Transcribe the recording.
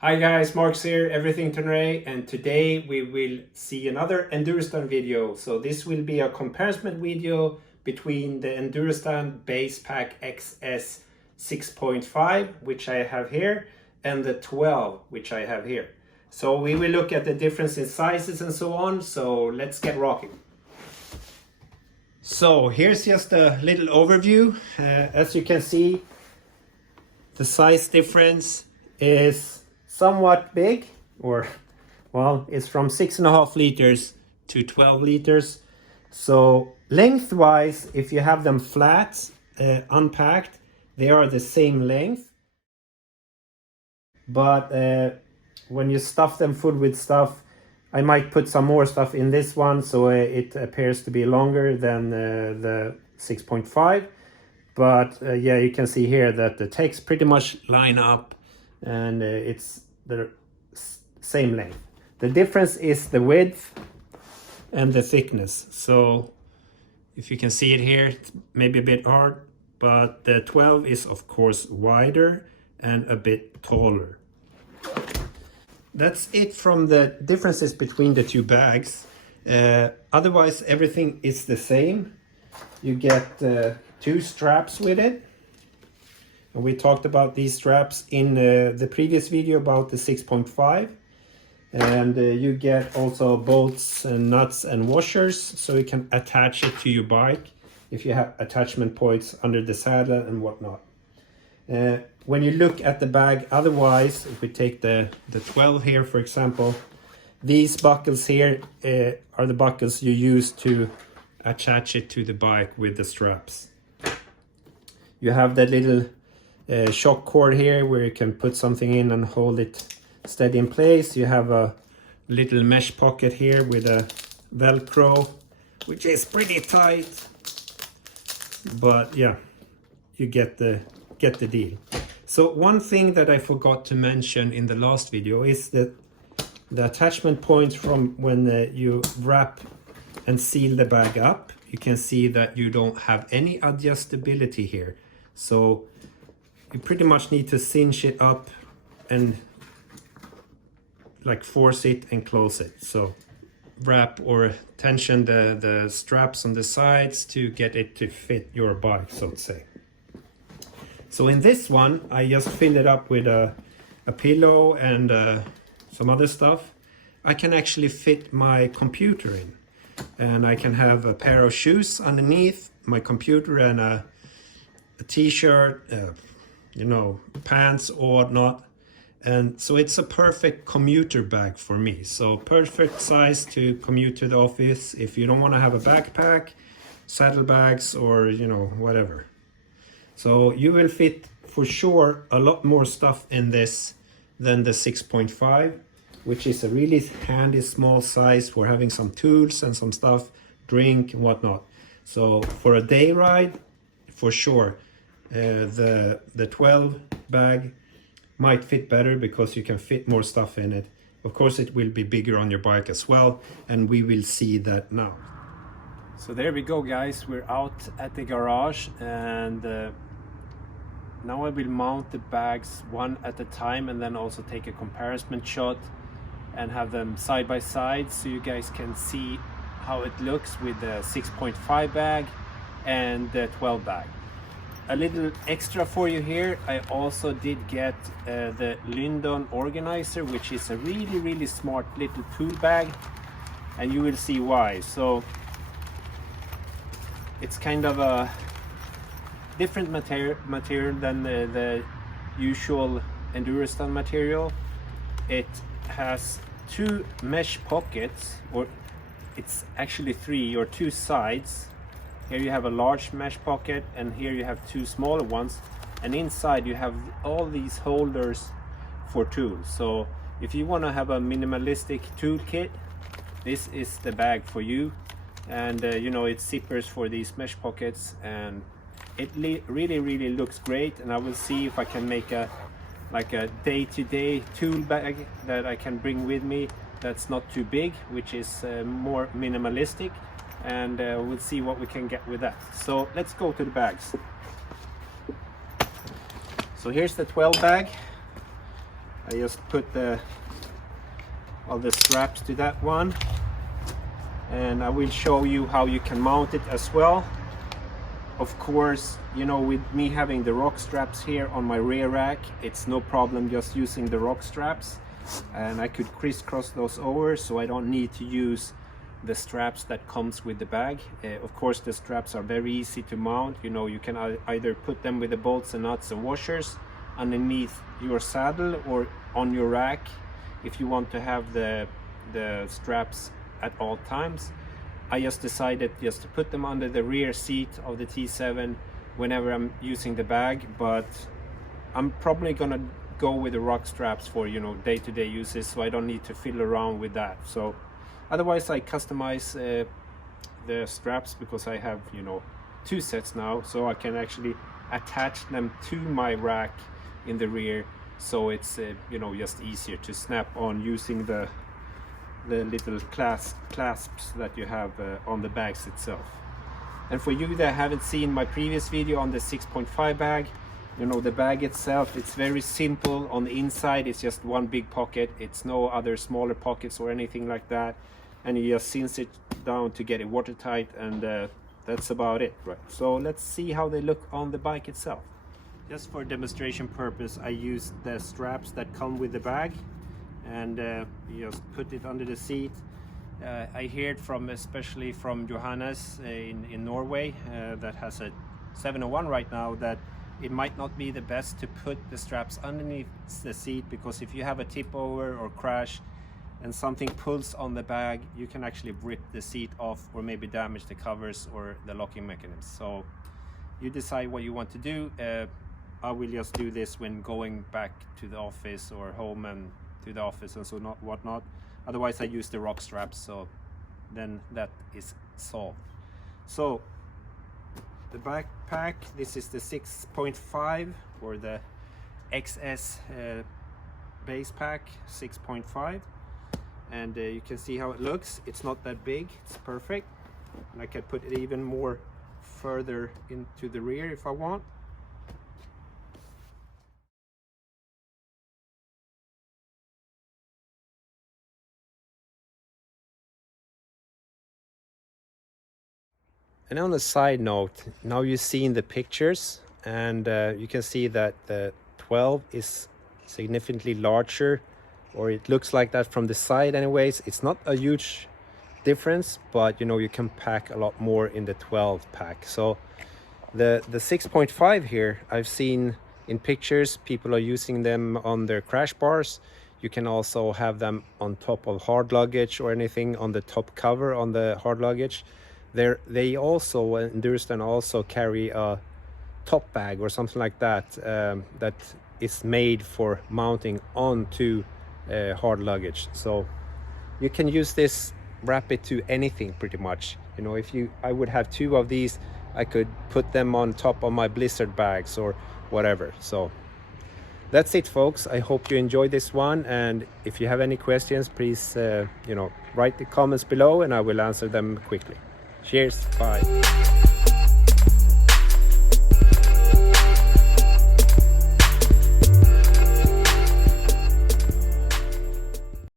Hi guys, Mark's here, Everything Today, and today we will see another Enduristan video. So this will be a comparison video between the Enduristan Base Pack XS 6.5, which I have here, and the 12, which I have here. So we will look at the difference in sizes and so on, so let's get rocking. So here's just a little overview. As you can see, the size difference is somewhat big, or well, it's from 6.5 liters to 12 liters. So lengthwise, if you have them flat, unpacked, they are the same length. But when you stuff them full with stuff, I might put some more stuff in this one, so it appears to be longer than the 6.5. But yeah, you can see here that the text pretty much line up, and it's the same length. The difference is the width and the thickness. So if you can see it here, it's maybe a bit hard, but the 12 is of course wider and a bit taller. That's it from the differences between the two bags. Otherwise, everything is the same. You get two straps with it. And we talked about these straps in the previous video about the 6.5. And you get also bolts and nuts and washers, so you can attach it to your bike if you have attachment points under the saddle and whatnot. When you look at the bag, otherwise, if we take the 12 here, for example, these buckles here are the buckles you use to attach it to the bike with the straps. You have that little shock cord here where you can put something in and hold it steady in place. You have a little mesh pocket here with a Velcro, which is pretty tight, but yeah, you get the deal. So one thing that I forgot to mention in the last video is that the attachment points from when you wrap and seal the bag up, you can see that you don't have any adjustability here. So you pretty much need to cinch it up and like force it and close it. So wrap or tension the straps on the sides to get it to fit your bike, so to say. So in this one, I just filled it up with a pillow and some other stuff. I can actually fit my computer in, and I can have a pair of shoes underneath my computer and a t-shirt, you know, pants or whatnot. And so it's a perfect commuter bag for me. So perfect size to commute to the office if you don't want to have a backpack, saddlebags, or you know, whatever. So you will fit for sure a lot more stuff in this than the 6.5, which is a really handy small size for having some tools and some stuff, drink and whatnot. So for a day ride, for sure, the 12 bag might fit better because you can fit more stuff in it. Of course, it will be bigger on your bike as well, and we will see that now. So there we go, guys. We're out at the garage, and now I will mount the bags one at a time and then also take a comparison shot and have them side by side so you guys can see how it looks with the 6.5 bag and the 12 bag. A little extra for you here, I also did get the Lyndon Organizer, which is a really smart little tool bag, and you will see why. So it's kind of a different material than the usual Enduristan material. It has two mesh pockets, or it's actually three or two sides. Here you have a large mesh pocket, and here you have two smaller ones, and inside you have all these holders for tools. So if you want to have a minimalistic toolkit, this is the bag for you. And you know, it's zippers for these mesh pockets, and it really looks great. And I will see if I can make a day-to-day tool bag that I can bring with me that's not too big, which is more minimalistic, and we'll see what we can get with that. So let's go to the bags. So here's the 12 bag. I just put all the straps to that one, and I will show you how you can mount it as well. Of course, you know, with me having the rock straps here on my rear rack, it's no problem just using the rock straps, and I could crisscross those over, so I don't need to use the straps that comes with the bag. Of course, the straps are very easy to mount. You know, you can either put them with the bolts and nuts and washers underneath your saddle or on your rack if you want to have the straps at all times. I just decided just to put them under the rear seat of the T7 whenever I'm using the bag, but I'm probably gonna go with the rock straps for, you know, day-to-day uses, so I don't need to fiddle around with that. So otherwise I customize the straps because I have, you know, 2 sets now, so I can actually attach them to my rack in the rear, so it's you know, just easier to snap on using the little clasps that you have on the bags itself. And for you that haven't seen my previous video on the 6.5 bag, you know, the bag itself, it's very simple. On the inside it's just one big pocket, it's no other smaller pockets or anything like that, and you just cinch it down to get it watertight, and that's about it, right? So let's see how they look on the bike itself. Just for demonstration purpose, I use the straps that come with the bag, and you just put it under the seat. I heard from, especially from Johannes in Norway, that has a 701 right now, that it might not be the best to put the straps underneath the seat, because if you have a tip over or crash and something pulls on the bag, you can actually rip the seat off or maybe damage the covers or the locking mechanism. So you decide what you want to do. I will just do this when going back to the office or home and to the office and so whatnot. Otherwise I use the rock straps, so then that is solved. So the backpack, this is the 6.5 or the XS base pack 6.5, and you can see how it looks. It's not that big, it's perfect, and I can put it even more further into the rear if I want. And on a side note, now you've seen the pictures, and you can see that the 12 is significantly larger, or it looks like that from the side anyways. It's not a huge difference, but you know, you can pack a lot more in the 12 pack. So the 6.5 here, I've seen in pictures, people are using them on their crash bars. You can also have them on top of hard luggage or anything on the top cover on the hard luggage. They also, Enduristan also carry a top bag or something like that, that is made for mounting onto hard luggage. So you can use this, wrap it to anything pretty much. You know, if I would have 2 of these, I could put them on top of my blizzard bags or whatever. So that's it, folks. I hope you enjoyed this one, and if you have any questions, please you know, write the comments below and I will answer them quickly. Cheers, bye.